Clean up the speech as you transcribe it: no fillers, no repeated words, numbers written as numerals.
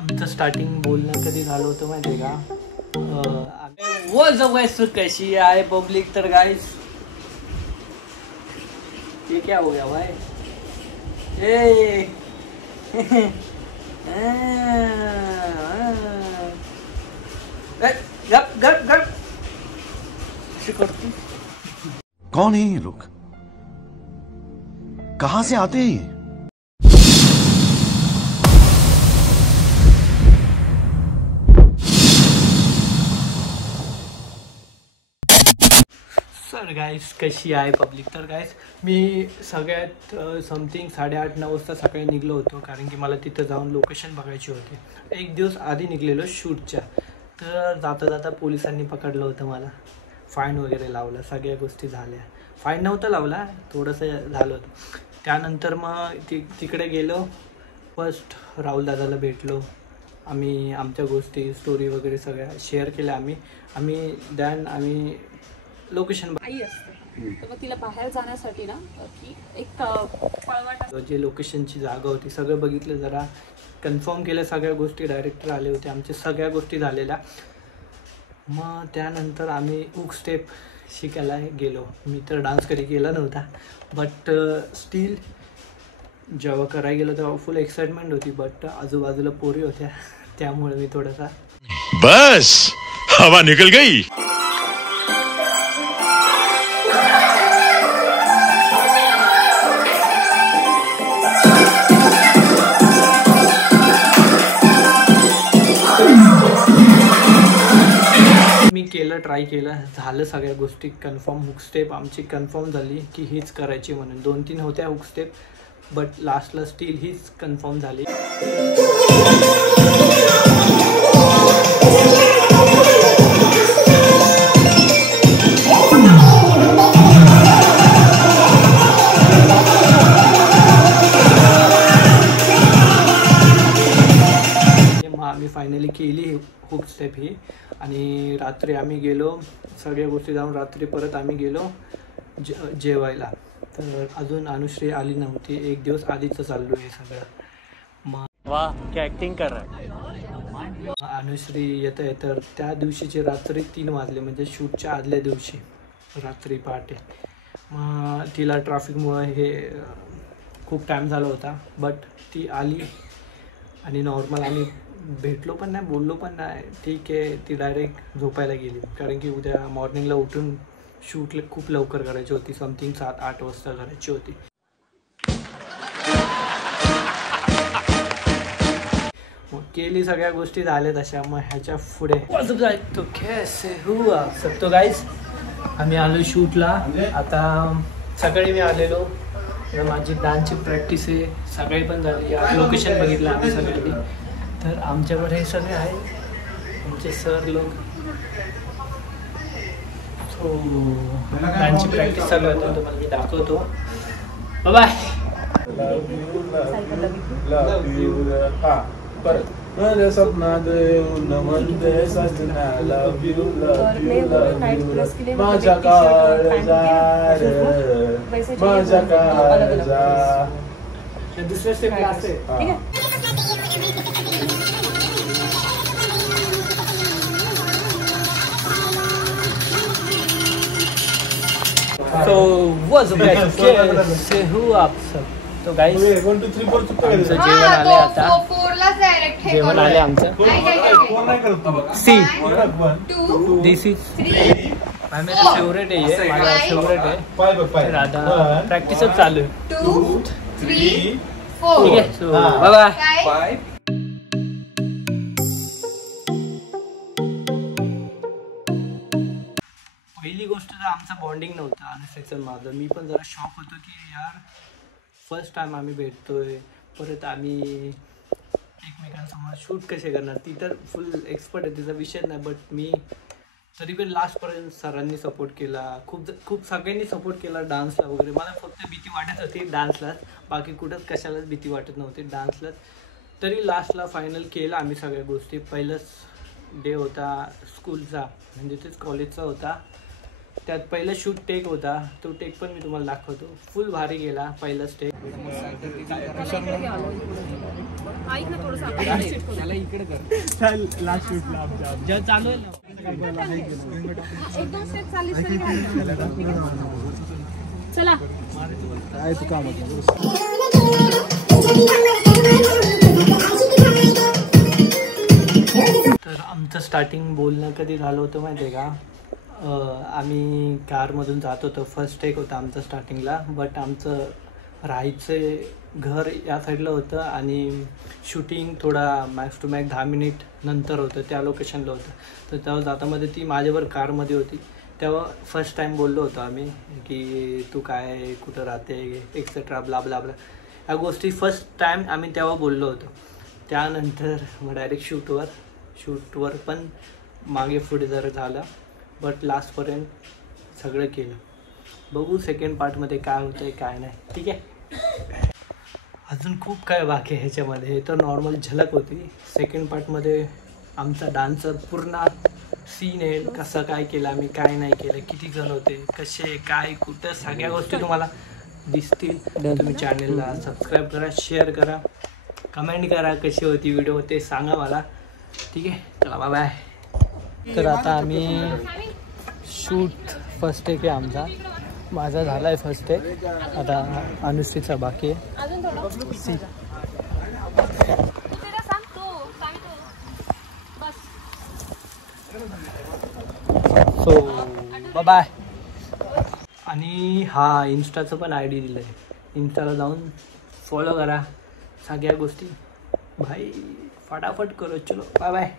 आमचं स्टार्टिंग बोलणं कधी झालं होतं माहिती आहे का? वो जवळ कशी आहे पब्लिक. तर गाइस ये क्या हो गया भाई? ए गप गप गप करती. कौन है ये लोग, कहां से आते हैं? सर गाईस कशी आहे पब्लिक. तर गाईस मी सगळ्यात समथिंग 8:30-9 वाजता सकाळी निघलो होतो, कारण की मला तिथं जाऊन लोकेशन बघायची होती. एक दिवस आधी निघलेलो शूटच्या. तर जाता जाता पोलिसांनी पकडलं होतं मला, फाईन वगैरे लावला, सगळ्या गोष्टी झाल्या. फाईन नव्हता लावला, थोडंसं झालं होतं. त्यानंतर मग तिकडे गेलो. फर्स्ट राहुल दादाला भेटलो. आम्ही आमच्या गोष्टी स्टोरी वगैरे सगळ्या शेअर केल्या. आम्ही लोकेशन आई असते तर मग तिला बाहेर जाण्यासाठी ना की एक पळवाट जे लोकेशनची जागा होती सगळं बघितलं, जरा कन्फर्म केलं सगळ्या गोष्टी. डायरेक्टर आले होते, आमच्या सगळ्या गोष्टी झालेल्या. मग त्यानंतर आम्ही हुक स्टेप शिकायला गेलो. मी तर डान्स कधी केला नव्हता, बट स्टील जेव्हा करायला गेलो तेव्हा फुल एक्साइटमेंट होती. बट आजूबाजूला पोरी होत्या, त्यामुळे मी थोडासा बस हवा निकल गई. मी ट्राय केलं, झालं सगळ्या गोष्टी कन्फर्म. हुक स्टेप आमची कन्फर्म झाली की हीच करायची म्हणून. 2-3 होत्या हुक स्टेप, बट लास्टला स्टील हीच कन्फर्म झाली. आम्ही फायनली केली हुक स्टेप ही. आणि रात्री आम्ही गेलो, सगळ्या गोष्टी जाऊन रात्री परत आम्ही गेलो जेवायला. तर अजून अनुश्री आली नव्हती, एक दिवस आधीच चाललो आहे सगळं. मग वाह क्या ॲक्टिंग कर रहा. अनुश्री येतं तर त्या दिवशीची रात्री 3 वाजले, म्हणजे शूटच्या आदल्या दिवशी रात्री पहाटे. मग तिला ट्रॅफिकमुळे हे खूप टाईम झाला होता, बट ती आली. आणि नॉर्मल आम्ही भेटलो पण नाही, बोललो पण नाही. ठीक आहे, ती डायरेक्ट झोपायला गेली, कारण की उद्या मॉर्निंगला उठून शूटला खूप लवकर करायची होती. समथिंग 7-8 वाजता करायची होती. मग केली, सगळ्या गोष्टी झाल्या तशा. मग ह्याच्या पुढे तो कैसे हुआ सब. तो गाईस आम्ही आलो शूटला. आता सकाळी मी आलेलो, माझी डान्सची प्रॅक्टिस आहे, सकाळी पण झाली. लोकेशन बघितलं आम्ही सगळ्यांनी. तर आमच्याकडे हे सगळे आहे आमचे सर लोक. सो डान्सची प्रॅक्टिस चालू होती, तुम्हाला मी दाखवतो. बाय. माझ्या स्वप्नात नमनते सजना लव यू माझ्या काळजा माझ्या काळजा. दुसऱ्या स्टेपला असते. ठीक आहे. तो was कैसे हुआ आप सब. तो गाइस 1 2 3 4 आमचं जेवण आले आता. जेवण आले आमचं. सी दिस इज माझा फेवरेट आहे, माझा फेवरेट आहे. राधा प्रॅक्टिसच चालू आहे. 2 3 4. ठीक आहे. So bye bye. पहिली गोष्ट तर आमचं बॉन्डिंग नव्हतं अनुश्रीचं माझं. मी पण जरा शॉक होतो की यार फर्स्ट टाइम आम्ही भेटतोय, परत आम्ही एकमेकांसमोर शूट कसे करणार. ती तर फुल एक्सपर्ट आहे, तिचा विषय नाही. बट मी तरी पण लास्टपर्यंत सरांनी सपोर्ट केला, खूप सगळ्यांनी सपोर्ट केला डान्सला वगैरे. मला फक्त भीती वाटत होती डान्सलाच, बाकी कुठंच कशालाच भीती वाटत नव्हती डान्सलाच. तरी लास्टला फायनल केलं आम्ही सगळ्या गोष्टी. पहिलंच डे होता स्कूलचा, म्हणजे तेच कॉलेजचा होता. त्यात पहिला शूट टेक होता, तो टेक पण मी तुम्हाला दाखवतो. फुल भारी गेला पहिलाच टेक. चला तर आमचं स्टार्टिंग बोलणं कधी झालं होतं माहिती आहे का? आम्ही कारमधून जात होतो. फर्स्ट टेक होता आमचं स्टार्टिंगला. बट आमचं राहायचं घर या साईडला होतं आणि शूटिंग थोडा मॅक्स टू मॅक्स 10 मिनिट नंतर होतं, त्या लोकेशनला होतं. तर तेव्हा जातामध्ये ती माझ्यावर कारमध्ये होती. तेव्हा फर्स्ट टाईम बोललो होतो आम्ही की तू काय कुठं राहते एक्सेट्रा ब्ला ब्ला ब्ला. या गोष्टी फर्स्ट टाईम आम्ही तेव्हा बोललो होतो. त्यानंतर मग डायरेक्ट शूटवर पण मागे पुढे जरा झालं. बट लास्टपर्यंत सगळं केलं. बघू सेकंड पार्टमध्ये काय होतं आहे काय नाही. ठीक आहे. अजून खूप काय बाकी आहे ह्याच्यामध्ये. हे तर नॉर्मल झलक होती. सेकंड पार्टमध्ये आमचा डान्सर पूर्ण सीन आहे, कसं काय केलं आम्ही, काय नाही केलं, किती जण होते, कसे काय कुठं, सगळ्या गोष्टी तुम्हाला दिसतील. तुम्ही चॅनलला सबस्क्राईब करा, शेअर करा, कमेंट करा कशी होती व्हिडिओ ते सांगा मला. ठीक आहे. चला बाय बाय. तर आता आम्ही शूट फर्स्ट टेक आहे आमचा. माझा झाला आहे फर्स्ट टेक. आता अनुश्रीचा बाकी आहे. See so bye. आणि हा इन्स्टाचं पण आय डी दिलं आहे. इन्स्टाला जाऊन फॉलो करा सगळ्या गोष्टी. भाई फटाफट करो. चलो बाय बाय.